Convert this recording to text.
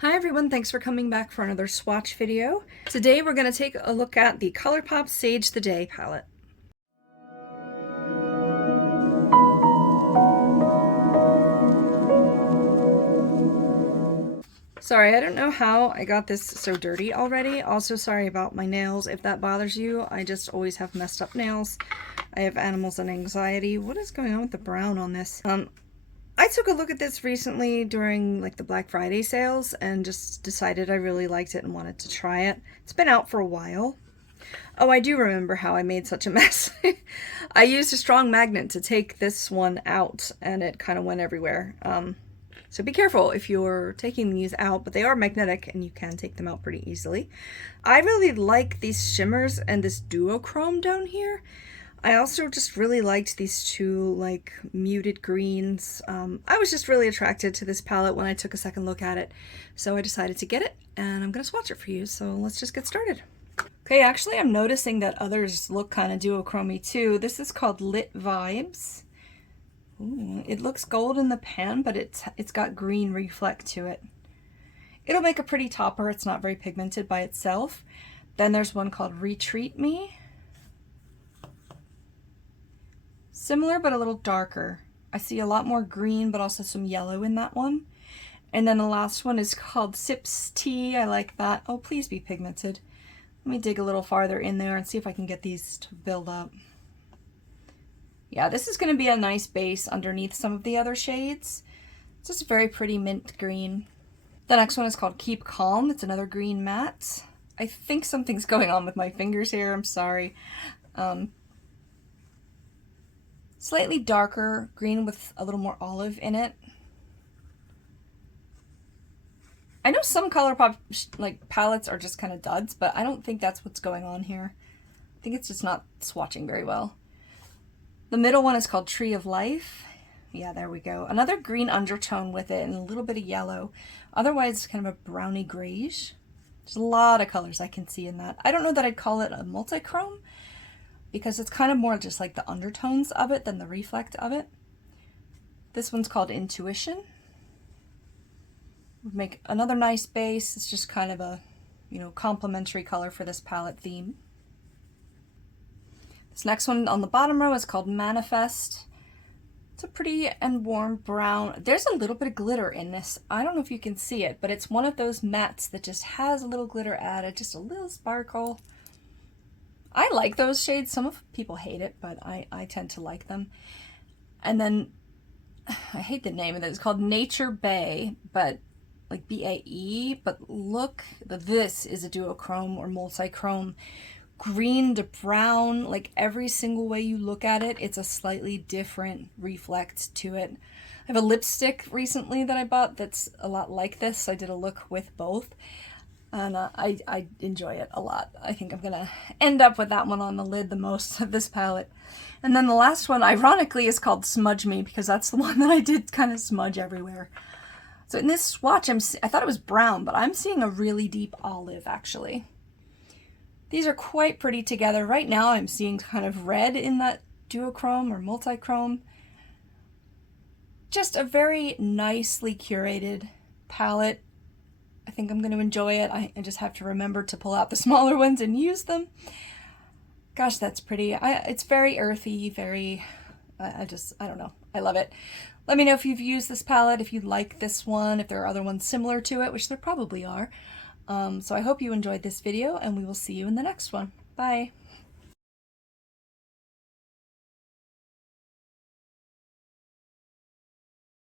Hi everyone, thanks for coming back for another swatch video. Today we're going to take a look at the Colourpop Sage the Day palette. Sorry, I don't know how I got this so dirty already. Also sorry about my nails if that bothers you. I just always have messed up nails. I have animals and anxiety. What is going on with the brown on this? I took a look at this recently during like the Black Friday sales and just decided I really liked it and wanted to try it. It's been out for a while. Oh, I do remember how I made such a mess. I used a strong magnet to take this one out and it kind of went everywhere. So be careful if you're taking these out, but they are magnetic and you can take them out pretty easily. I really like these shimmers and this duochrome down here. I also just really liked these two like muted greens. I was just really attracted to this palette when I took a second look at it. So I decided to get it and I'm going to swatch it for you. So let's just get started. Okay, actually I'm noticing that others look kind of duochrome-y too. This is called Lit Vibes. Ooh, it looks gold in the pan, but it's got green reflect to it. It'll make a pretty topper. It's not very pigmented by itself. Then there's one called Retreat Me. Similar, but a little darker. I see a lot more green, but also some yellow in that one. And then the last one is called Sips Tea. I like that. Oh, please be pigmented. Let me dig a little farther in there and see if I can get these to build up. Yeah, this is going to be a nice base underneath some of the other shades. It's just a very pretty mint green. The next one is called Keep Calm. It's another green matte. I think something's going on with my fingers here. I'm sorry. Slightly darker green with a little more olive in it. I know some Colourpop like palettes are just kind of duds, but I don't think that's what's going on here. I think it's just not swatching very well. The middle one is called Tree of Life. Yeah, there we go. Another green undertone with it and a little bit of yellow. Otherwise, it's kind of a browny grayish. There's a lot of colors I can see in that. I don't know that I'd call it a multi-chrome because it's kind of more just like the undertones of it than the reflect of it. This one's called Intuition. Would make another nice base. It's just kind of a, complementary color for this palette theme. This next one on the bottom row is called Manifest. It's a pretty and warm brown. There's a little bit of glitter in this. I don't know if you can see it, but it's one of those mattes that just has a little glitter added, just a little sparkle. I like those shades. Some of people hate it, but I tend to like them. And then, I hate the name of it. It's called Nature Bay, but like B-A-E, but look, this is a duochrome or multi-chrome. Green to brown, like every single way you look at it, it's a slightly different reflect to it. I have a lipstick recently that I bought that's a lot like this. I did a look with both, and I enjoy it a lot. I think I'm gonna end up with that one on the lid the most of this palette. And then the last one, ironically, is called Smudge Me because that's the one that I did kind of smudge everywhere. So in this swatch, I thought it was brown, but I'm seeing a really deep olive actually. These are quite pretty together. Right now I'm seeing kind of red in that duochrome or multi-chrome. Just a very nicely curated palette. I think I'm going to enjoy it. I just have to remember to pull out the smaller ones and use them. Gosh, that's pretty. It's very earthy, very, I don't know. I love it. Let me know if you've used this palette, if you like this one, if there are other ones similar to it, which there probably are. So I hope you enjoyed this video and we will see you in the next one. Bye.